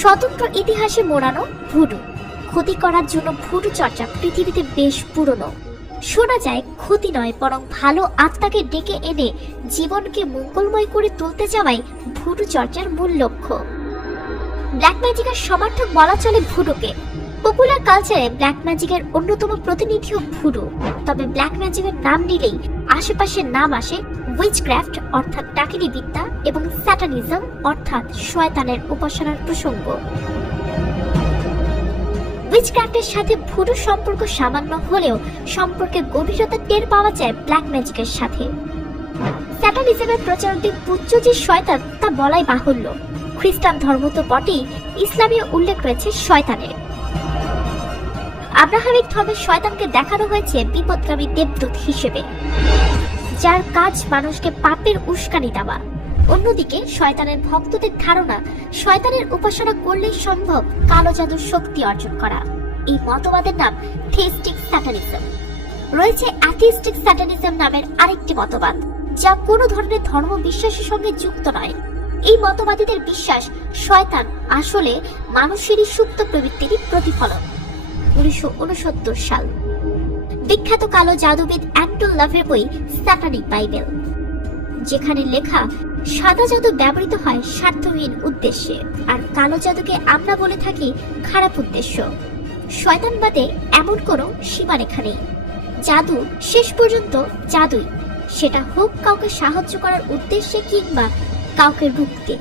স্বতন্ত্র ইতিহাসে মোড়ানো ভুডু। ক্ষতি করার জন্য ভুডু চর্চা পৃথিবীতে বেশ পুরনো। শোনা যায় ক্ষতি নয় বরং ভালো আত্মাকে ডেকে এনে জীবনকে মঙ্গলময় করে তুলতে যাওয়াই ভুডু চর্চার মূল লক্ষ্য। ব্ল্যাক ম্যাজিকের সমর্থক বলা চলে ভুডুকে। পপুলার কালচারে ব্ল্যাক ম্যাজিকের অন্যতম প্রতিনিধিও ভুডু। তবে ব্ল্যাক ম্যাজিকের নাম নিলেই আশেপাশের নাম আসে উইচক্রাফট অর্থাৎ ডাকিনী বিদ্যা এবং স্যাটানিজম অর্থাৎ শয়তানের উপাসনার প্রসঙ্গ। উইচক্রাফটের সাথে ভুডু সম্পর্ক সামান্য হলেও সম্পর্কে গভীরতা টের পাওয়া যায় ব্ল্যাক ম্যাজিকের সাথে। স্যাটানিজমের প্রচারকদের পূজ্য যে শয়তান তা বলাই বাহুল্য। খ্রিস্টান ধর্ম তো বটেই, ইসলামীয় উল্লেখ রয়েছে শয়তানের। আব্রাহামিক ধর্মে শয়তানকে দেখানো হয়েছে বিপদগামী দেবদূত হিসেবে, যার কাজ মানুষকে পাপের উস্কানি দেওয়া। অন্যদিকে শয়তানের ভক্তদের ধারণা শয়তানের উপাসনা করলেই সম্ভব কালো জাদুর শক্তি অর্জন করা। এই মতবাদের নাম থেইস্টিক স্যাটানিজম। রয়েছে অ্যাথিস্টিক স্যাটানিজম নামের আরেকটি মতবাদ, যা কোনো ধরনের ধর্ম বিশ্বাসের সঙ্গে যুক্ত নয়। এই মতবাদীদের বিশ্বাস শয়তান আসলে মানুষেরই সুপ্ত প্রবৃত্তিরই প্রতিফলন। 1969 সাল। বিখ্যাত কালো জাদুবিদ অ্যান্টন লাভের বই স্যাটানিক বাইবেল, যেখানে লেখা সাদা জাদু ব্যবহৃত হয় স্বার্থহীন উদ্দেশ্যে, আর কালো জাদুকে আমরা বলে থাকি খারাপ উদ্দেশ্য। শয়তানবাদে এমন কোনো সীমারেখা নেই। জাদু শেষ পর্যন্ত জাদুই, সেটা হোক কাউকে সাহায্য করার উদ্দেশ্যে কিংবা কাউকে রুখতে।